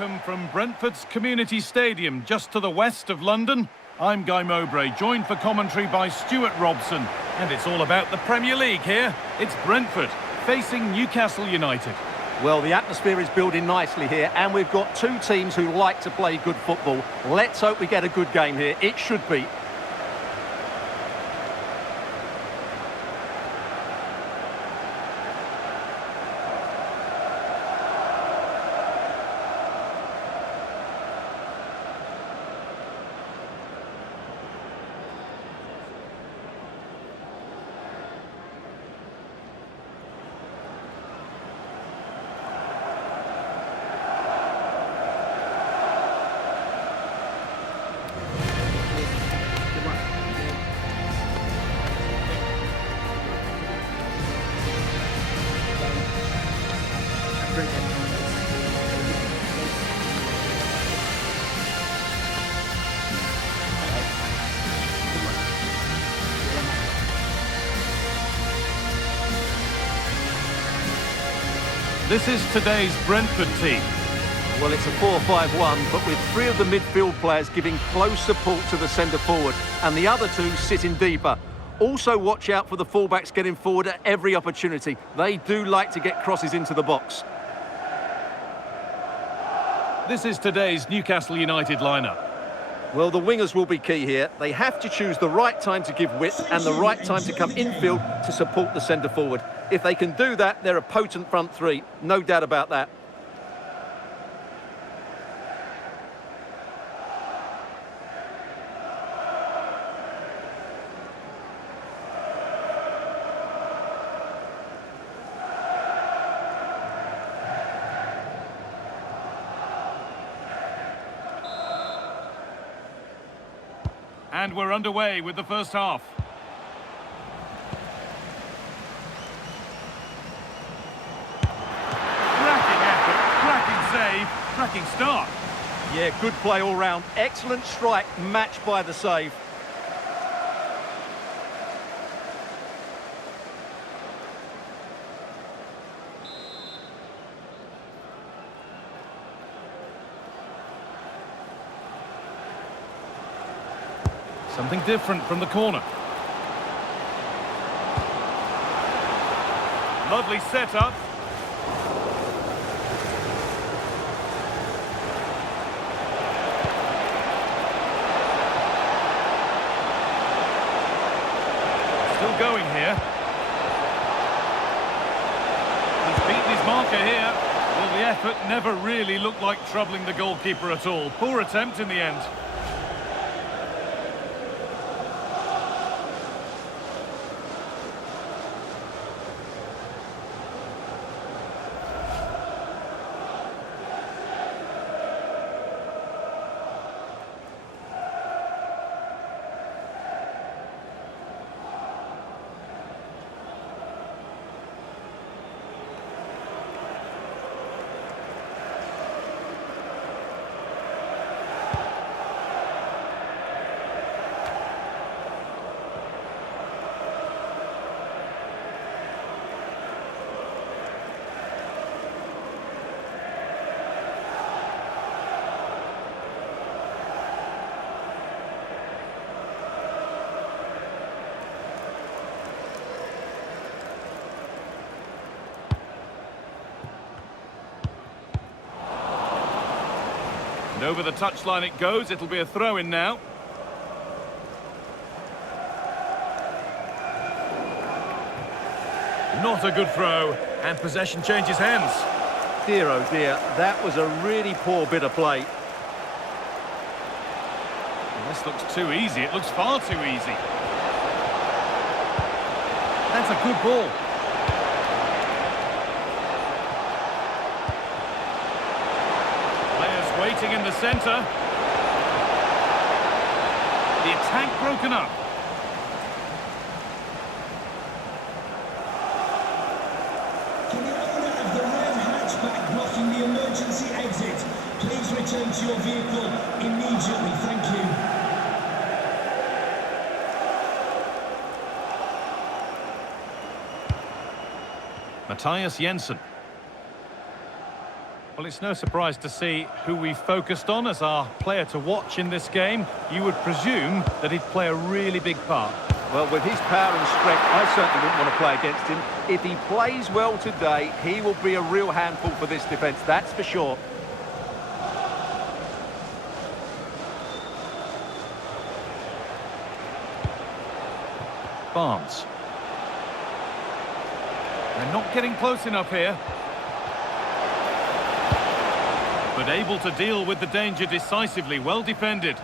Welcome from Brentford's Community Stadium, just to the west of London. I'm Guy Mowbray, joined for commentary by Stuart Robson. And it's all about the Premier League here. It's Brentford facing Newcastle United. Well, the atmosphere is building nicely here, and we've got two teams who like to play good football. Let's hope we get a good game here. It should be. This is today's Brentford team. Well, it's a 4-5-1, but with three of the midfield players giving close support to the centre forward, and the other two sitting deeper. Also watch out for the fullbacks getting forward at every opportunity. They do like to get crosses into the box. This is today's Newcastle United lineup. Well, the wingers will be key here. They have to choose the right time to give width and the right time to come infield to support the centre forward. If they can do that, they're a potent front three. No doubt about that. And we're underway with the first half. Cracking effort, cracking save, cracking start. Yeah, good play all round. Excellent strike, matched by the save. Something different from the corner. Lovely setup. Still going here. He's beaten his marker here. Well, the effort never really looked like troubling the goalkeeper at all. Poor attempt in the end. And over the touchline it goes. It'll be a throw-in now. Not a good throw, and possession changes hands. Dear, oh dear, that was a really poor bit of play. Well, this looks too easy. It looks far too easy. That's a good ball. Waiting in the centre. The attack broken up. Can the owner of the red hatchback blocking the emergency exit please return to your vehicle immediately? Thank you. Matthias Jensen. Well, it's no surprise to see who we focused on as our player to watch in this game. You would presume that he'd play a really big part. Well, with his power and strength, I certainly wouldn't want to play against him. If he plays well today, he will be a real handful for this defence, that's for sure. Barnes. They're not getting close enough here. But able to deal with the danger decisively, well defended.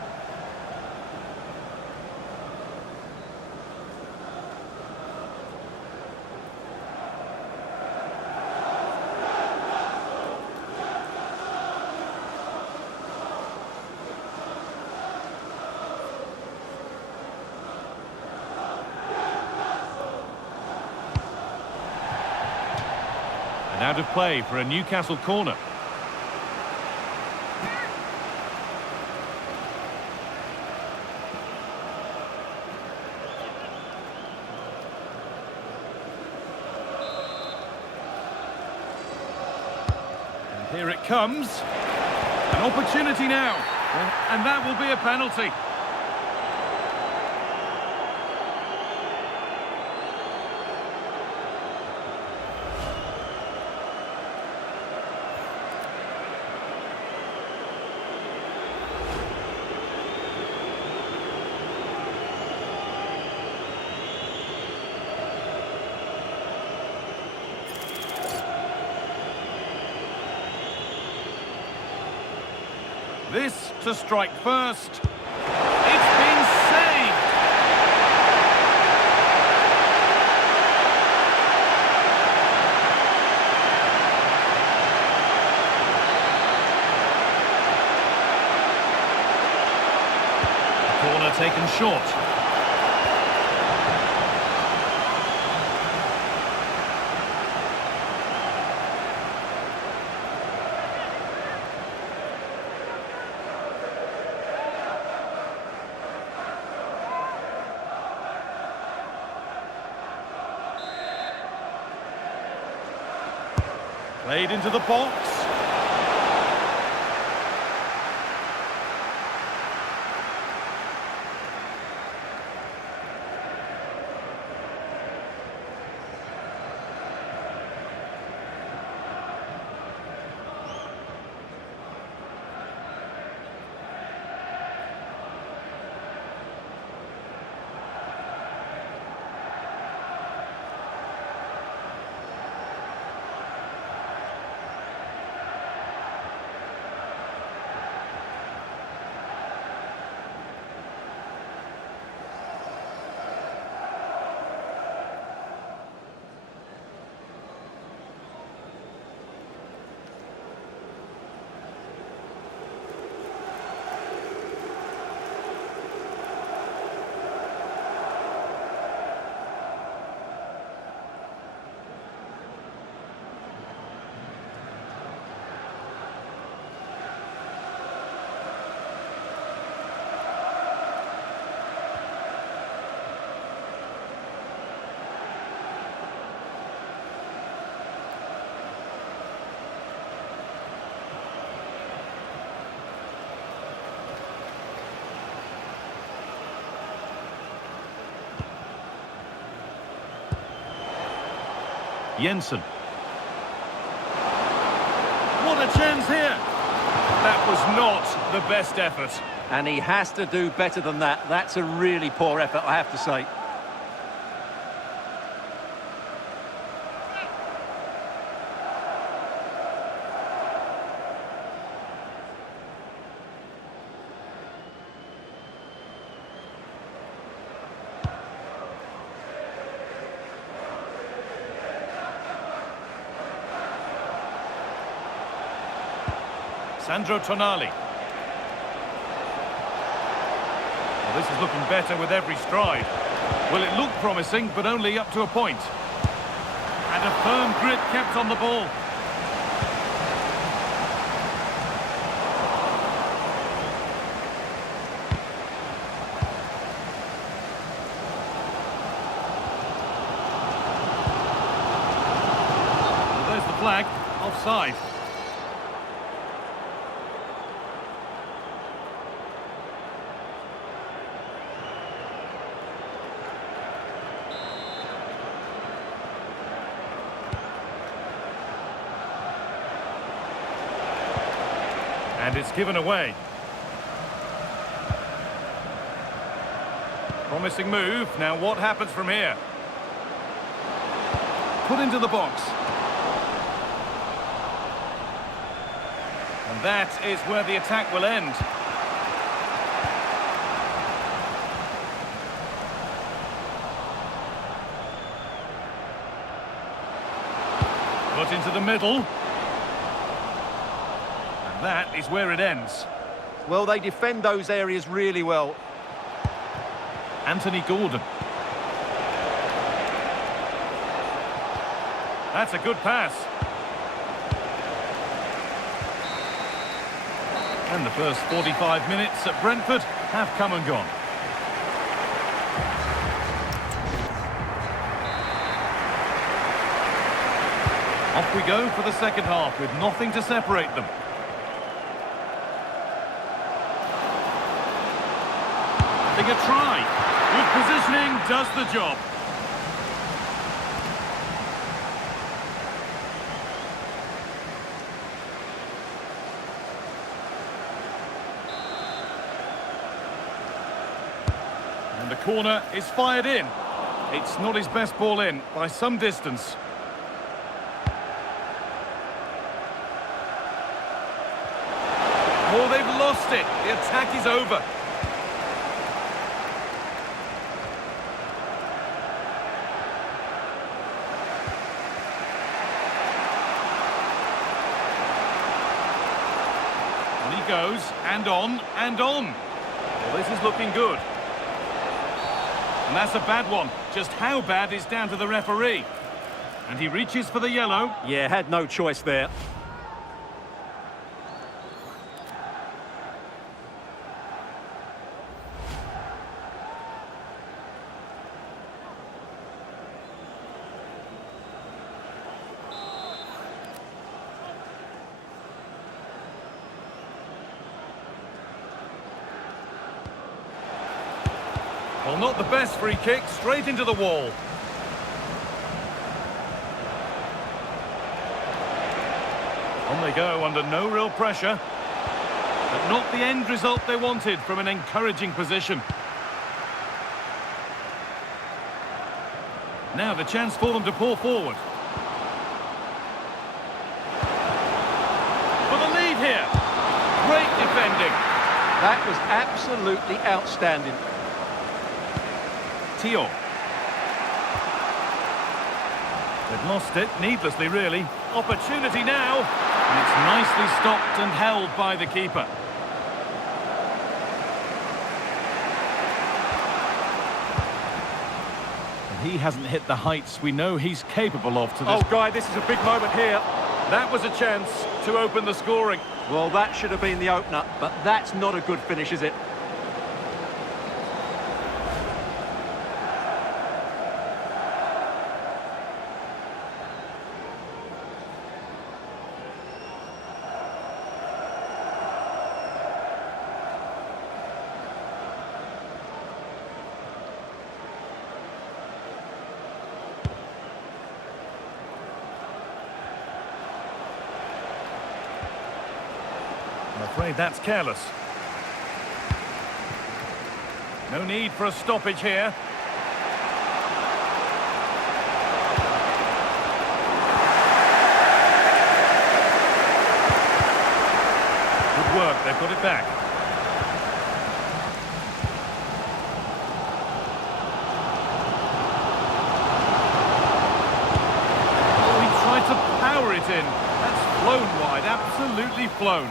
And out of play for a Newcastle corner. And here it comes. An opportunity now. And that will be a penalty. This to strike first. It's been saved. Corner taken short. Played into the box. Jensen. What a chance here. That was not the best effort. And he has to do better than that. That's a really poor effort, I have to say. Sandro Tonali. Well, this is looking better with every stride. Well, it looked promising, but only up to a point. And a firm grip kept on the ball. Well, there's the flag. Offside. And it's given away. Promising move. Now what happens from here? Put into the box. And that is where the attack will end. Put into the middle. And that is where it ends. Well, they defend those areas really well. Anthony Gordon. That's a good pass. And the first 45 minutes at Brentford have come and gone. Off we go for the second half with nothing to separate them. Having a try. Good positioning does the job. And the corner is fired in. It's not his best ball in by some distance. Oh, they've lost it. The attack is over. And he goes, and on, and on. Well, this is looking good. And that's a bad one. Just how bad is down to the referee. And he reaches for the yellow. Yeah, had no choice there. Well, not the best free kick, straight into the wall. On they go under no real pressure. But not the end result they wanted from an encouraging position. Now the chance for them to pour forward. For the lead here. Great defending. That was absolutely outstanding. Tio. They've lost it, needlessly really. Opportunity now. And it's nicely stopped and held by the keeper. And he hasn't hit the heights we know he's capable of to this. Oh, Guy, this is a big moment here. That was a chance to open the scoring. Well, that should have been the opener, but that's not a good finish, is it? I'm afraid that's careless. No need for a stoppage here. Good work, they've got it back. Oh, he tried to power it in. That's flown wide, absolutely flown.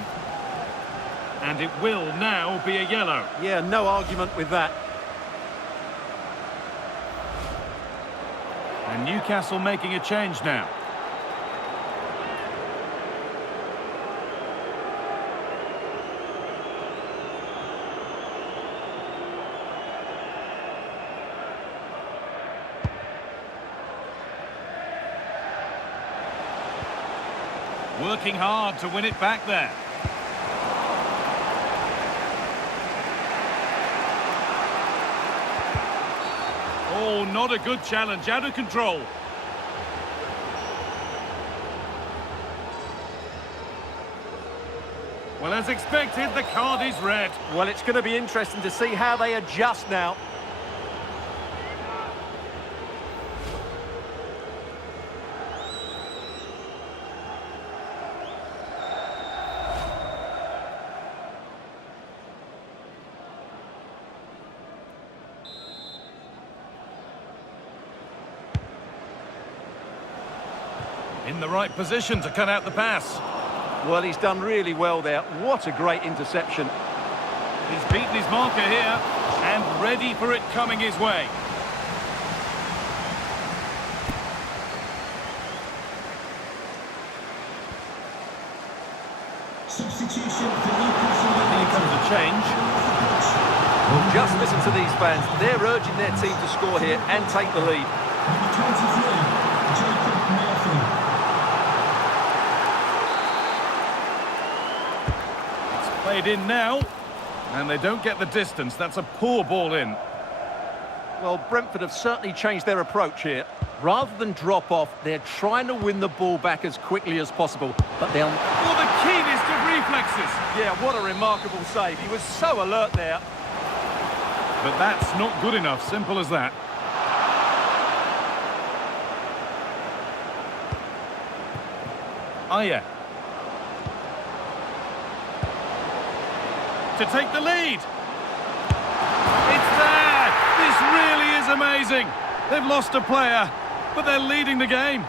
And it will now be a yellow. Yeah, no argument with that. And Newcastle making a change now. Working hard to win it back there. Oh, not a good challenge, out of control. Well, as expected, the card is red. Well, it's going to be interesting to see how they adjust now. In the right position to cut out the pass. Well, he's done really well there. What a great interception. He's beaten his marker here and ready for it coming his way. Substitution for Newcastle. Here comes a change. Well, just listen to these fans. They're urging their team to score here and take the lead. Number 23, Jacob Murphy. Played in now, and they don't get the distance. That's a poor ball in. Well, Brentford have certainly changed their approach here. Rather than drop off, they're trying to win the ball back as quickly as possible. But they'll... Oh, the keenest of reflexes. Yeah, what a remarkable save. He was so alert there. But that's not good enough, simple as that. Oh, yeah. To take the lead. It's there! This really is amazing. They've lost a player, but they're leading the game.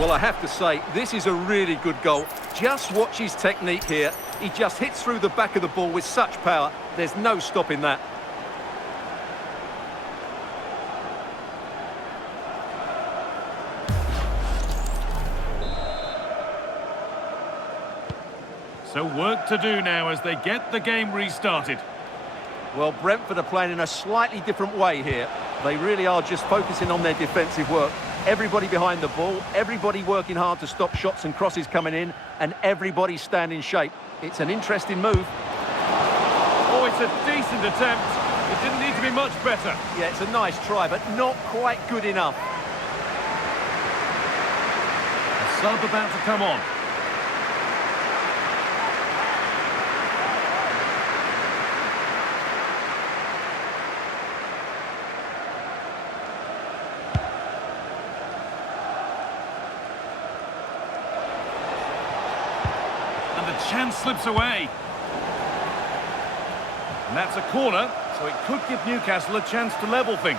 Well, I have to say, this is a really good goal. Just watch his technique here. He just hits through the back of the ball with such power. There's no stopping that. So work to do now as they get the game restarted. Well, Brentford are playing in a slightly different way here. They really are just focusing on their defensive work. Everybody behind the ball, everybody working hard to stop shots and crosses coming in, and everybody stand in shape. It's an interesting move. Oh, it's a decent attempt. It didn't need to be much better. Yeah, it's a nice try, but not quite good enough. A sub about to come on. Chance slips away. And that's a corner, so it could give Newcastle a chance to level things.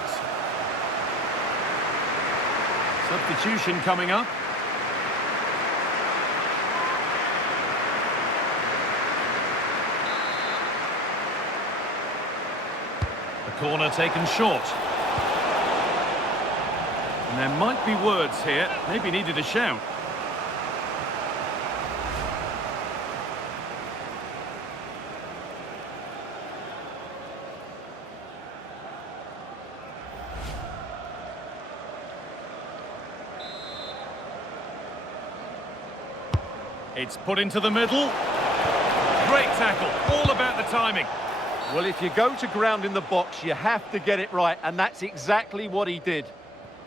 Substitution coming up. The corner taken short. And there might be words here, maybe needed a shout. It's put into the middle. Great tackle, all about the timing. Well, if you go to ground in the box, you have to get it right, and that's exactly what he did.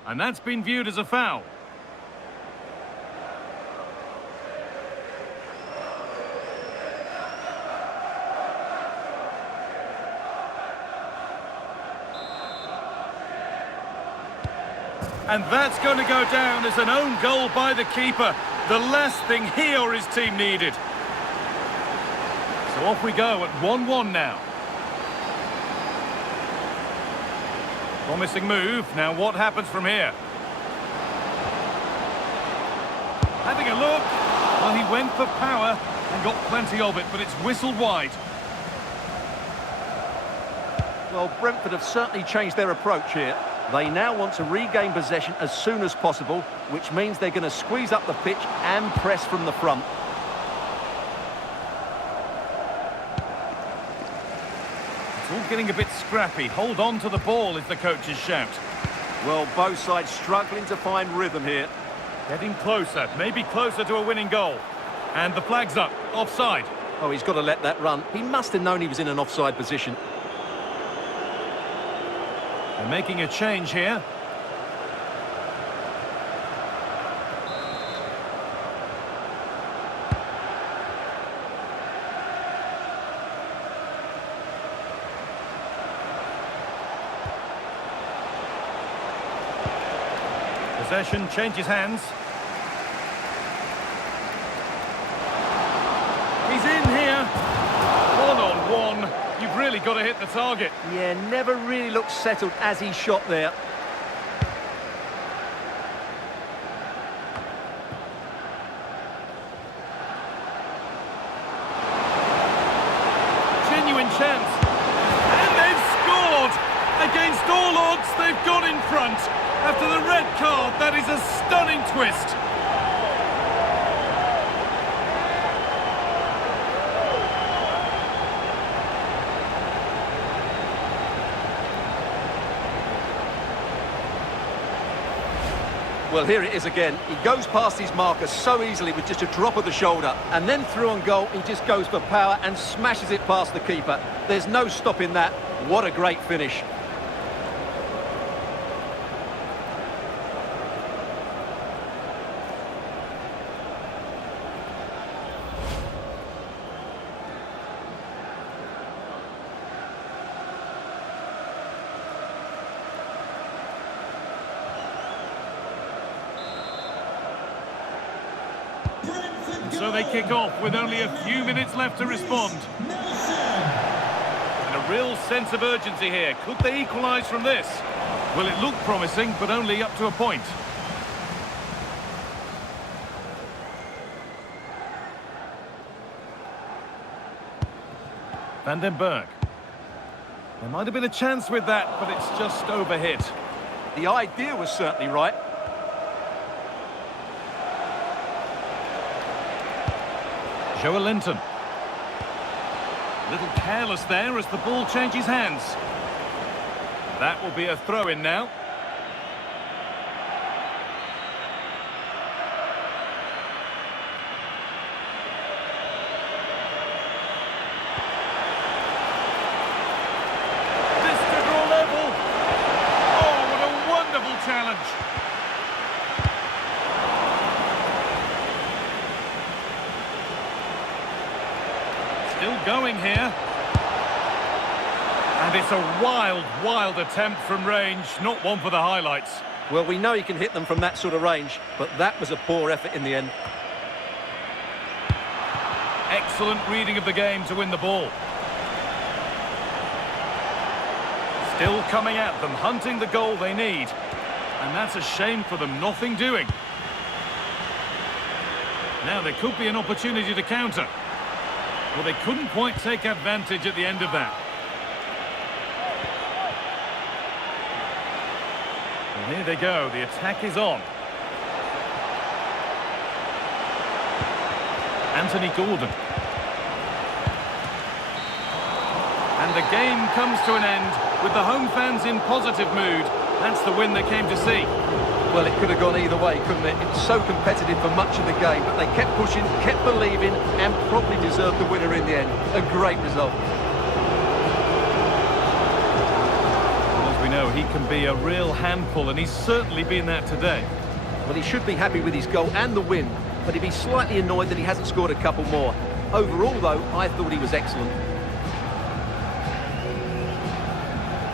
And that's been viewed as a foul. And that's going to go down as an own goal by the keeper. The last thing he or his team needed. So off we go at 1-1 now. Promising move. Now what happens from here? Having a look. Well, he went for power and got plenty of it, but it's whistled wide. Well, Brentford have certainly changed their approach here. They now want to regain possession as soon as possible, which means they're going to squeeze up the pitch and press from the front. It's all getting a bit scrappy. Hold on to the ball is the coach's shout. Well, both sides struggling to find rhythm here. Getting closer, maybe closer to a winning goal. And the flag's up, offside. Oh, he's got to let that run. He must have known he was in an offside position. They're making a change here. Possession changes hands. He's in here. One-on-one. You've really got to hit the target. Yeah, never really looked settled as he shot there. Genuine chance. And they've scored! Against all odds, they've got in front. After the red card, that is a stunning twist. Well, here it is again. He goes past his marker so easily with just a drop of the shoulder. And then through on goal, he just goes for power and smashes it past the keeper. There's no stopping that. What a great finish. So they kick off with only a few minutes left to respond. And a real sense of urgency here. Could they equalise from this? Well, it looked promising, but only up to a point. Van den Berg. There might have been a chance with that, but it's just overhit. The idea was certainly right. Joe Linton. A little careless there as the ball changes hands. That will be a throw-in now. This to draw level. Oh, what a wonderful challenge. Still going here. And it's a wild, wild attempt from range, not one for the highlights. Well, we know he can hit them from that sort of range, but that was a poor effort in the end. Excellent reading of the game to win the ball. Still coming at them, hunting the goal they need. And that's a shame for them, nothing doing. Now there could be an opportunity to counter. Well, they couldn't quite take advantage at the end of that. Well, here they go. The attack is on. Anthony Gordon. And the game comes to an end with the home fans in positive mood. That's the win they came to see. Well, it could have gone either way, couldn't it? It was so competitive for much of the game, but they kept pushing, kept believing, and probably deserved the winner in the end. A great result. As we know, he can be a real handful, and he's certainly been that today. Well, he should be happy with his goal and the win, but he'd be slightly annoyed that he hasn't scored a couple more. Overall, though, I thought he was excellent.